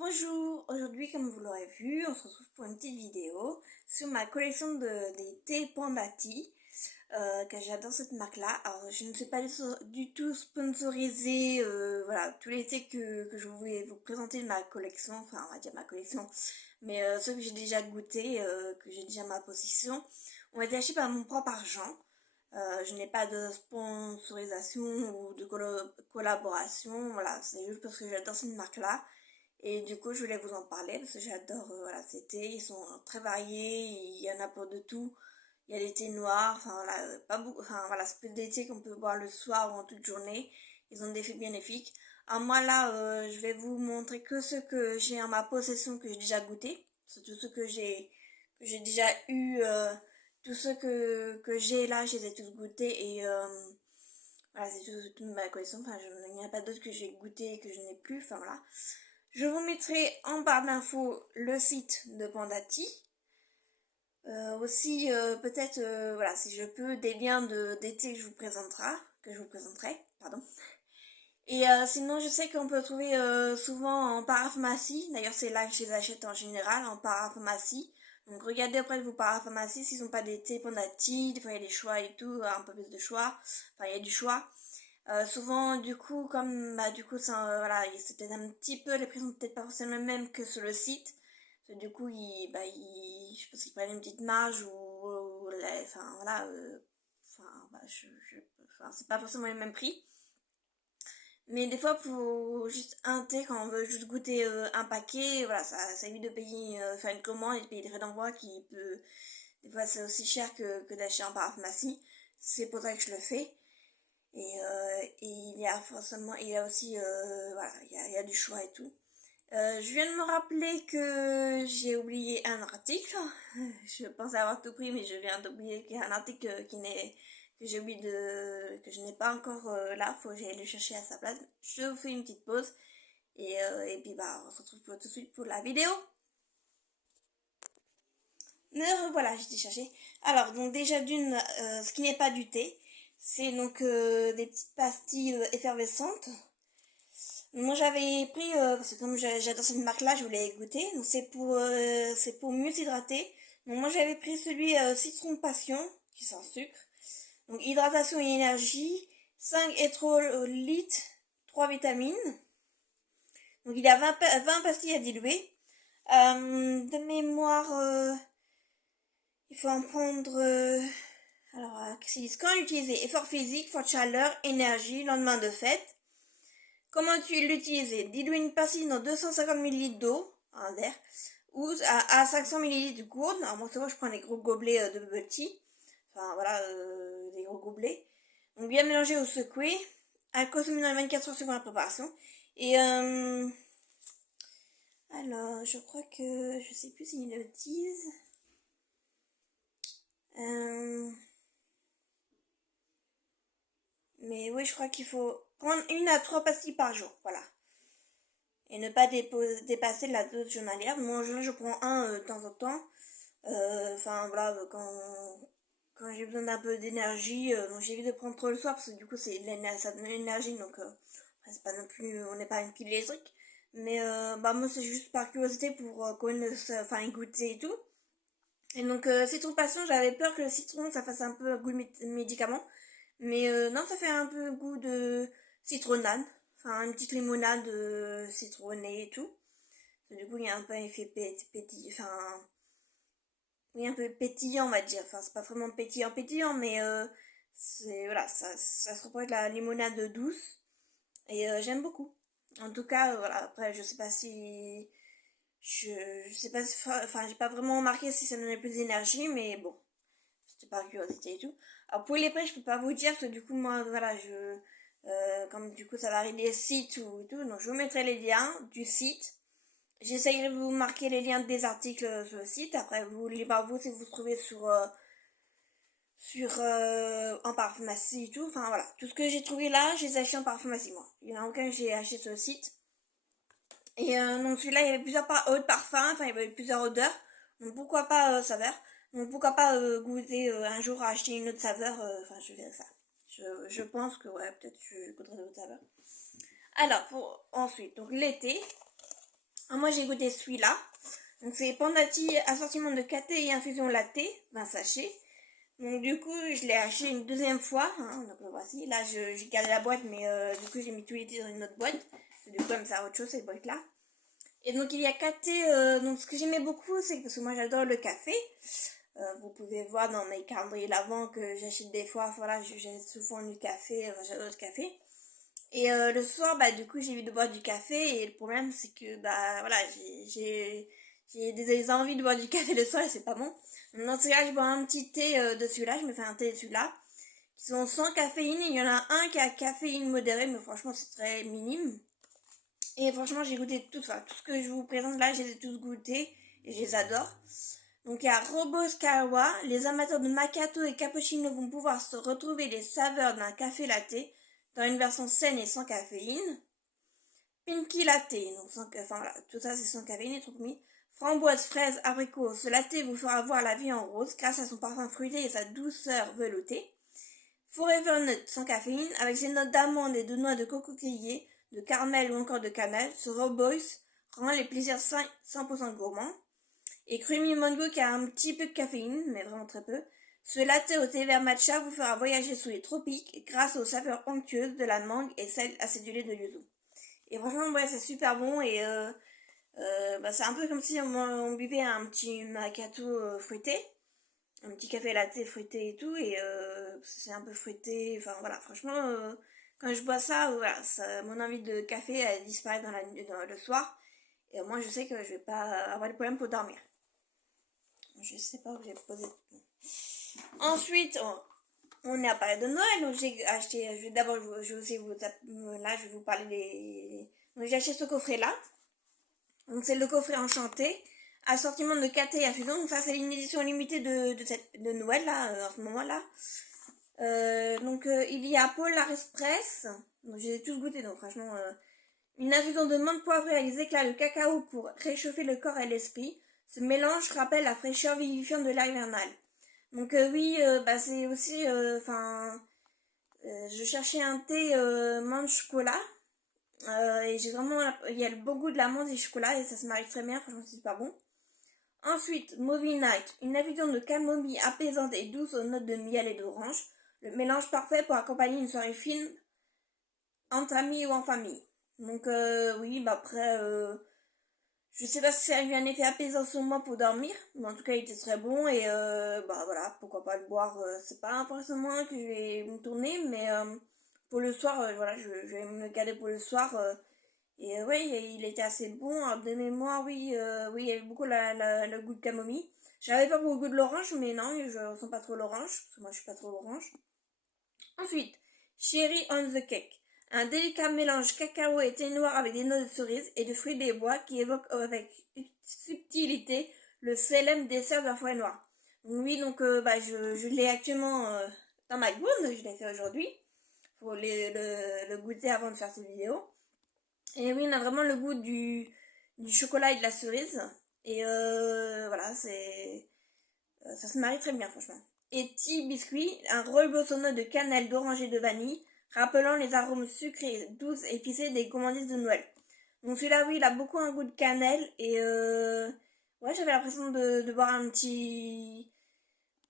Bonjour, aujourd'hui comme vous l'aurez vu, on se retrouve pour une petite vidéo sur ma collection des thés Panda Tea, que j'adore cette marque-là. Alors je ne suis pas du tout sponsorisée, voilà, tous les thés que je voulais vous présenter de ma collection, enfin on va dire ma collection, mais ceux que j'ai déjà goûtés, que j'ai déjà en ma possession, ont été achetés par mon propre argent. Je n'ai pas de sponsorisation ou de collaboration, voilà, c'est juste parce que j'adore cette marque-là. Et du coup, je voulais vous en parler parce que j'adore voilà, ces thés. Ils sont très variés, il y en a pour de tout. Il y a des thés noirs, enfin voilà, pas beaucoup, enfin voilà, c'est des thés qu'on peut boire le soir ou en toute journée. Ils ont des effets bénéfiques. Alors moi là, je vais vous montrer que ceux que j'ai en ma possession, que j'ai déjà goûté. C'est tous ceux que j'ai déjà eu, tous ceux que j'ai là, je les ai tous goûtés et voilà, c'est toute ma collection. Enfin, il n'y en a pas d'autres que j'ai goûté et que je n'ai plus. Enfin voilà. Je vous mettrai en barre d'infos le site de Pandati. Aussi, peut-être, voilà, si je peux, des liens d'été que je vous présenterai, pardon. Et sinon, je sais qu'on peut trouver souvent en parapharmacie. D'ailleurs, c'est là que je les achète en général, en parapharmacie. Donc, regardez auprès de vos parapharmacies s'ils n'ont pas des thés Pandati. Des fois, il y a des choix et tout, un peu plus de choix. Enfin, il y a du choix. Souvent, du coup, comme bah, du coup, voilà, c'était un petit peu, les prix sont peut-être pas forcément les mêmes que sur le site. Du coup, je pense qu'ils prennent une petite marge enfin, voilà, enfin, bah, enfin, c'est pas forcément les mêmes prix. Mais des fois, pour juste un thé, quand on veut juste goûter un paquet, voilà, ça évite de payer, faire une commande et de payer des frais d'envoi qui peut, des fois, c'est aussi cher que d'acheter en parapharmacie. C'est pour ça que je le fais. Et il y a aussi, voilà, il y a du choix et tout. Je viens de me rappeler que j'ai oublié un article. Je pensais avoir tout pris, mais je viens d'oublier qu'il y a un article que j'ai oublié que je n'ai pas encore là. Faut que j'aille le chercher à sa place. Je vous fais une petite pause et puis bah on se retrouve tout de suite pour la vidéo. Me revoilà, j'étais chercher. Alors donc déjà ce qui n'est pas du thé, c'est donc des petites pastilles effervescentes. Moi j'avais pris, parce que comme j'adore cette marque-là, je voulais goûter. Donc c'est pour mieux s'hydrater. Donc moi j'avais pris celui citron passion, qui est sans sucre. Donc hydratation et énergie, 5 électrolytes, 3 vitamines. Donc il y a 20 pastilles à diluer. De mémoire, il faut en prendre... alors, qu'est-ce qu'ils disent? Quand utiliser? Effort physique, forte chaleur, énergie, lendemain de fête. Comment l'utiliser? Diluer une pastille dans 250 ml d'eau, un verre, ou à 500 ml de gourde. Alors moi, c'est vrai, je prends des gros gobelets de bubble tea. Enfin, voilà, des gros gobelets. Donc, bien mélanger ou secouer. À consommer dans les 24 heures suivant la préparation. Et, alors, je crois que, je sais plus s'ils le disent. Mais oui, je crois qu'il faut prendre 1 à 3 pastilles par jour, voilà. Et ne pas dépasser la dose journalière. Moi, je prends un de temps en temps. Enfin, voilà, quand j'ai besoin d'un peu d'énergie, donc j'évite de prendre trop le soir parce que du coup, ça donne de l'énergie, donc c'est pas non plus, on n'est pas une pile électrique. Mais bah, moi, c'est juste par curiosité pour enfin, y goûter et tout. Et donc, citron passion, j'avais peur que le citron, ça fasse un peu un goût de médicament. Mais non, ça fait un peu goût de citronnade. Enfin, une petite limonade citronnée et tout. Du coup, il y a un peu un effet enfin, oui, un peu pétillant, on va dire. Enfin, c'est pas vraiment pétillant, mais voilà, ça se représente la limonade douce. Et j'aime beaucoup. En tout cas, voilà, après, je sais pas si... Je sais pas, enfin, j'ai pas vraiment remarqué si ça donnait plus d'énergie, mais bon, c'était par curiosité et tout. Alors pour les prix, je peux pas vous dire, parce que du coup, moi, voilà, comme du coup, ça varie des sites ou tout, donc je vous mettrai les liens du site. J'essayerai de vous marquer les liens des articles sur le site. Après, vous, libre à vous si vous trouvez en parapharmacie et tout. Enfin voilà, tout ce que j'ai trouvé là, je les ai achetés en parapharmacie moi. Il y en a aucun que j'ai acheté sur le site. Et donc celui-là, il y avait plusieurs parfums, enfin il y avait plusieurs odeurs. Donc pourquoi pas saveur. Donc pourquoi pas goûter un jour à acheter une autre saveur. Enfin je verrai ça. Je pense que ouais, peut-être je goûterai d'autres saveurs. Alors ensuite, donc l'été. Moi j'ai goûté celui-là. Donc c'est Pandati assortiment de café et infusion latte, 20 sachets. Donc du coup je l'ai acheté une deuxième fois. Donc voici, là j'ai gardé la boîte mais du coup j'ai mis tout l'été dans une autre boîte. Du coup elle me sert à autre chose cette boîte là. Et donc il y a café, donc ce que j'aimais beaucoup c'est que parce que moi j'adore le café. Vous pouvez voir dans mes calendriers l'avant que j'achète des fois, voilà, j'ai souvent du café, j'adore le café. Et le soir, bah du coup, j'ai envie de boire du café et le problème c'est que bah voilà, j'ai des envies de boire du café le soir et c'est pas bon. Donc, dans ce cas, je bois un petit thé de celui-là, je me fais un thé de celui-là qui sont sans caféine. Il y en a un qui a caféine modérée, mais franchement c'est très minime. Et franchement, j'ai goûté tout ça, tout ce que je vous présente là, je les ai tous goûtés et je les adore. Donc il y a Robusta, les amateurs de macchiato et cappuccino vont pouvoir se retrouver les saveurs d'un café latte dans une version saine et sans caféine. Pinky Latte, donc enfin voilà, tout ça c'est sans caféine et tout mis. Framboise, fraise, abricot, ce latte vous fera voir la vie en rose grâce à son parfum fruité et sa douceur veloutée. Forever Nut sans caféine, avec ses notes d'amande et de noix de coco grillé, de caramel ou encore de cannelle, ce Roboys rend les plaisirs 100% gourmands. Et Creamy Mango qui a un petit peu de caféine, mais vraiment très peu. Ce latte au thé vert matcha vous fera voyager sous les tropiques grâce aux saveurs onctueuses de la mangue et celle acidulée de yuzu. Et franchement, ouais, c'est super bon et bah, c'est un peu comme si on buvait un petit macchiato fruité, un petit café latte fruité et tout, et c'est un peu fruité, enfin voilà, franchement, quand je bois ça, voilà, mon envie de café elle disparaît dans le soir, et moi je sais que je vais pas avoir de problème pour dormir. Je sais pas où j'ai posé. Ensuite, on est à parler de Noël, donc j'ai acheté, d'abord, je vais aussi là, je vais vous parler donc j'ai acheté ce coffret-là. Donc c'est le coffret enchanté, assortiment de café à fusion. Donc ça c'est une édition limitée de Noël, là, en ce moment-là. Il y a Polar Express, donc j'ai tous goûté, donc franchement, une infusion de menthe poivrée avec des éclats de cacao pour réchauffer le corps et l'esprit. Ce mélange rappelle la fraîcheur vivifiante de l'air hivernal. Donc oui, bah c'est aussi, je cherchais un thé menthe chocolat. Et j'ai vraiment, il y a le bon goût de la menthe et du chocolat et ça se marie très bien, franchement c'est super bon. Ensuite, Movie Night, une infusion de camomille apaisante et douce aux notes de miel et d'orange. Le mélange parfait pour accompagner une soirée fine entre amis ou en famille. Donc oui, bah après, je sais pas si ça a eu un effet apaisant sur moi pour dormir, mais en tout cas il était très bon et bah voilà, pourquoi pas le boire, c'est pas forcément que je vais me tourner, mais pour le soir, voilà, je vais me le garder pour le soir. Et oui, il était assez bon, alors, de mémoire, oui, oui, il y avait beaucoup le goût de camomille. J'avais pas beaucoup le goût de l'orange, mais non, je ressens pas trop l'orange, parce que moi je suis pas trop l'orange. Ensuite, Cherry on the Cake. Un délicat mélange cacao et thé noir avec des noix de cerise et de fruits des bois qui évoque avec subtilité le célèbre dessert d'un forêt noir. Donc oui, donc bah, je l'ai actuellement dans ma gourde, je l'ai fait aujourd'hui pour le goûter avant de faire cette vidéo. Et oui, on a vraiment le goût du chocolat et de la cerise. Et voilà, ça se marie très bien, franchement. Et Tea Biscuit, un reblossonneau de cannelle, d'orange et de vanille, rappelant les arômes sucrés, douces et épicés des gourmandises de Noël. Donc celui-là, oui, il a beaucoup un goût de cannelle. Et ouais, j'avais l'impression de boire un petit...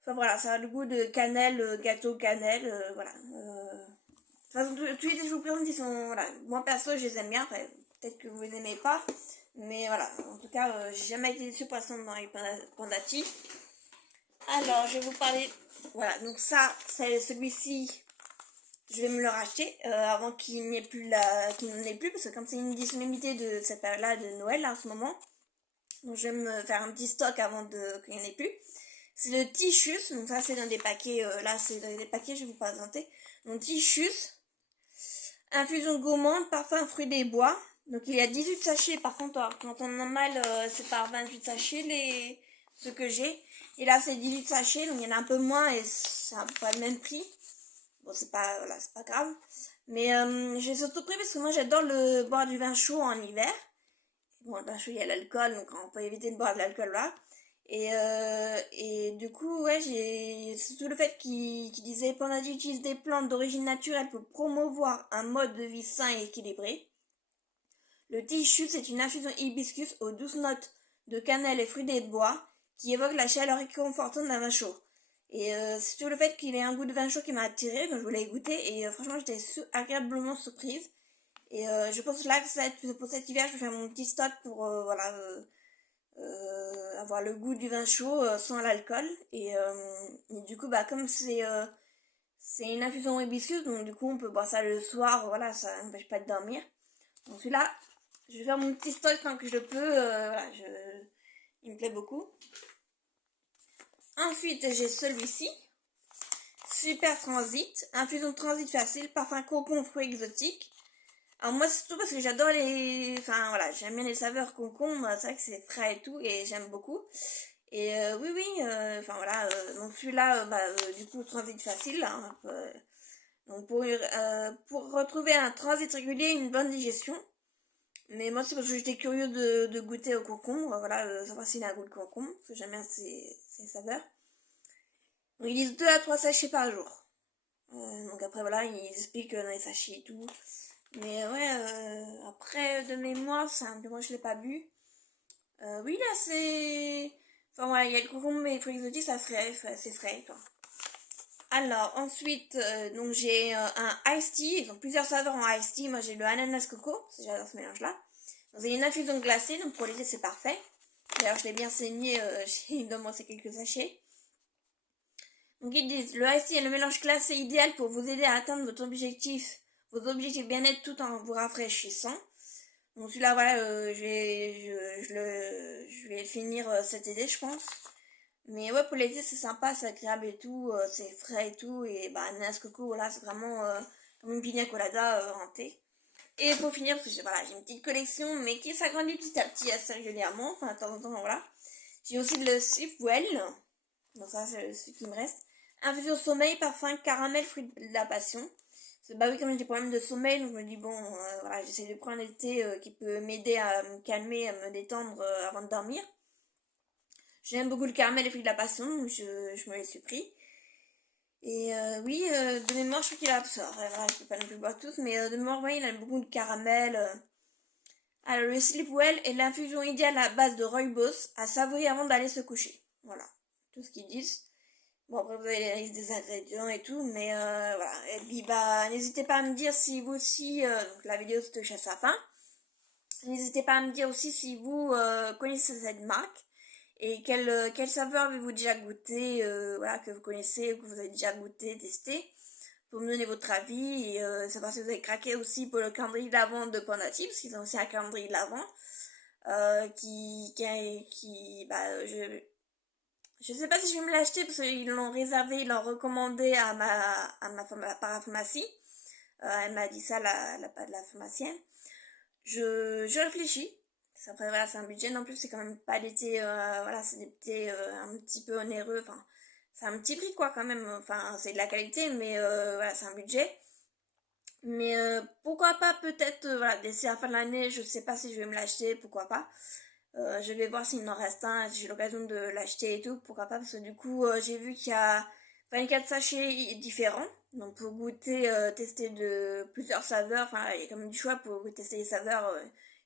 Enfin voilà, ça a le goût de cannelle, gâteau cannelle, voilà. De toute façon, tous les que je vous présente, ils sont... Voilà. Moi, perso, je les aime bien. Après, peut-être que vous les aimez pas. Mais voilà, en tout cas, j'ai jamais été déçue pour l'instant dans les Pandati. Alors, je vais vous parler... Voilà, donc ça, c'est celui-ci. Je vais me le racheter avant qu'il n'y ait plus qu'il n'en ait plus. Parce que comme c'est une édition limitée de cette période-là de Noël, là, en ce moment. Donc, je vais me faire un petit stock avant qu'il n'y en ait plus. C'est le Tichus. Donc ça, c'est dans des paquets... là, c'est dans des paquets, je vais vous présenter. Donc, Tichus. Infusion gourmande, parfum fruits des bois. Donc il y a 18 sachets. Par contre, quand on en a mal, c'est par 28 sachets ceux que j'ai. Et là, c'est 18 sachets, donc il y en a un peu moins et c'est un peu pas le même prix. Bon, c'est pas, voilà, c'est pas grave. Mais j'ai surtout pris parce que moi, j'adore boire du vin chaud en hiver. Bon, le vin chaud, il y a l'alcool, donc on peut éviter de boire de l'alcool là. Et du coup, ouais, j'ai surtout le fait qu'il disait pendant qu'il utilise des plantes d'origine naturelle pour promouvoir un mode de vie sain et équilibré. Le thé chute, c'est une infusion hibiscus aux douces notes de cannelle et fruits des bois qui évoque la chaleur réconfortante d'un vin chaud. Et c'est tout le fait qu'il ait un goût de vin chaud qui m'a attiré, donc je voulais goûter et franchement j'étais agréablement surprise. Et je pense là que pour cet hiver je vais faire mon petit stock pour avoir le goût du vin chaud sans l'alcool. Et du coup bah comme c'est une infusion hibiscus, donc du coup on peut boire ça le soir, voilà, ça n'empêche pas de dormir. Donc celui-là, je vais faire mon petit stock tant que je peux, voilà, il me plaît beaucoup. Ensuite j'ai celui-ci, Super Transit, infusion de transit facile, parfum cocon fruits exotiques. Alors moi c'est surtout parce que j'adore enfin voilà, j'aime bien les saveurs concombre, c'est vrai que c'est frais et tout, et j'aime beaucoup. Et oui, enfin voilà, donc celui-là, du coup transit facile, hein, donc pour retrouver un transit régulier, une bonne digestion. Mais moi c'est parce que j'étais curieux de goûter au concombre, voilà, savoir s'il a un goût de concombre, parce que j'aime bien ces saveurs. Donc ils disent 2 à 3 sachets par jour. Donc après voilà, ils expliquent dans les sachets et tout. Mais ouais, après de mémoire, moi je l'ai pas bu. Oui là c'est... Enfin voilà, il y a le concombre et les fruits exotiques, ça frais, c'est frais quoi. Alors ensuite, donc j'ai un iced tea, ils ont plusieurs saveurs en iced tea. Moi j'ai le ananas coco, j'adore ce mélange là. Donc c'est une infusion glacée, donc pour l'été c'est parfait. D'ailleurs je l'ai bien saigné, j'ai commencé quelques sachets. Donc ils disent, le iced tea est le mélange glacé idéal pour vous aider à atteindre vos objectifs bien-être tout en vous rafraîchissant. Donc celui-là, voilà, je vais le finir cet été, je pense. Mais ouais, pour l'été, c'est sympa, c'est agréable et tout, c'est frais et tout. Et bah, ananas coco, voilà, c'est vraiment comme une pina colada en thé. Et pour finir, parce que voilà, j'ai une petite collection, mais qui s'agrandit petit à petit assez régulièrement, enfin de temps en temps, voilà. J'ai aussi le Sleepwell, donc ça c'est ce qui me reste. Infusion sommeil, parfum, caramel, fruit de la passion. Bah oui, comme j'ai des problèmes de sommeil, donc je me dis bon, voilà, j'essaie de prendre un thé qui peut m'aider à me calmer, à me détendre avant de dormir. J'aime beaucoup le caramel et les fruits de la passion, donc je me les suis pris. Et oui, de mémoire, je crois qu'il a... Voilà, je peux pas non plus boire tous, mais de mémoire, ouais, il a beaucoup de caramel. Alors, le Sleepwell est l'infusion idéale à base de rooibos à savourer avant d'aller se coucher. Voilà, tout ce qu'ils disent. Bon, après, vous avez la liste des ingrédients et tout, mais voilà. Et puis, bah, n'hésitez pas à me dire si vous aussi, donc la vidéo se touche à sa fin. N'hésitez pas à me dire aussi si vous connaissez cette marque et quelle saveur avez-vous déjà goûté, voilà, que vous connaissez, que vous avez déjà goûté, testé, pour me donner votre avis et savoir si vous avez craqué aussi pour le calendrier de l'Avent de Pondati, parce qu'ils ont aussi un calendrier de l'Avent bah, je sais pas si je vais me l'acheter parce qu'ils l'ont réservé, ils l'ont recommandé à ma parapharmacie. Elle m'a dit ça, la pharmacienne. Je réfléchis. Après, voilà, c'est un budget. En plus, c'est quand même pas l'été, voilà, c'est l'été un petit peu onéreux. Enfin, c'est un petit prix, quoi, quand même. Enfin, c'est de la qualité, mais voilà, c'est un budget. Mais pourquoi pas, peut-être, voilà, d'ici la fin de l'année, je sais pas si je vais me l'acheter, pourquoi pas. Je vais voir s'il m'en reste un, si j'ai l'occasion de l'acheter et tout, pourquoi pas, parce que du coup, j'ai vu qu'il y a 24 sachets différents. Donc pour goûter, tester de plusieurs saveurs, enfin il y a quand même du choix pour tester les saveurs,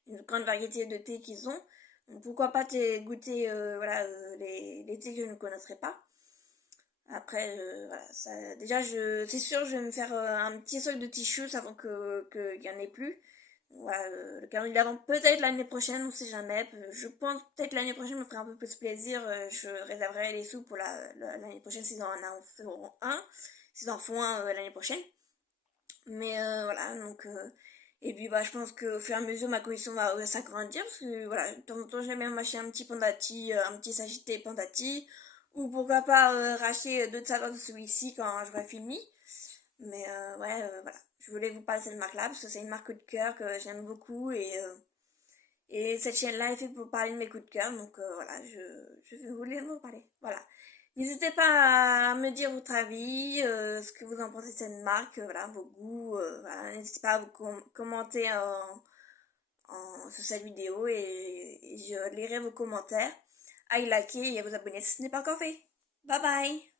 une grande variété de thé qu'ils ont. Donc pourquoi pas goûter voilà, les thés que je ne connaîtrais pas. Après, voilà, déjà c'est sûr je vais me faire un petit stock de tissus avant qu'il n'y en ait plus. Voilà, le calendrier d'avant peut-être l'année prochaine, on sait jamais. Je pense peut-être l'année prochaine me ferait un peu plus plaisir. Je réserverai les sous pour l'année prochaine s'ils en feront un. S'ils en font un l'année prochaine. Mais voilà, donc... et puis bah je pense qu'au fur et à mesure ma collection va s'agrandir parce que voilà, de temps en temps j'aime bien m'acheter un petit Pondati, un petit sachet de thé Pondati. Ou pourquoi pas racheter d'autres saveurs de celui-ci quand j'aurai fini. Mais ouais, voilà. Je voulais vous parler de cette marque-là parce que c'est une marque coup de cœur que j'aime beaucoup et cette chaîne-là est faite pour parler de mes coups de cœur. Donc voilà, je voulais vous parler. Voilà. N'hésitez pas à me dire votre avis, ce que vous en pensez de cette marque, voilà, vos goûts. Voilà. N'hésitez pas à vous commenter sur cette vidéo et je lirai vos commentaires, à y liker et à vous abonner si ce n'est pas encore fait. Bye bye!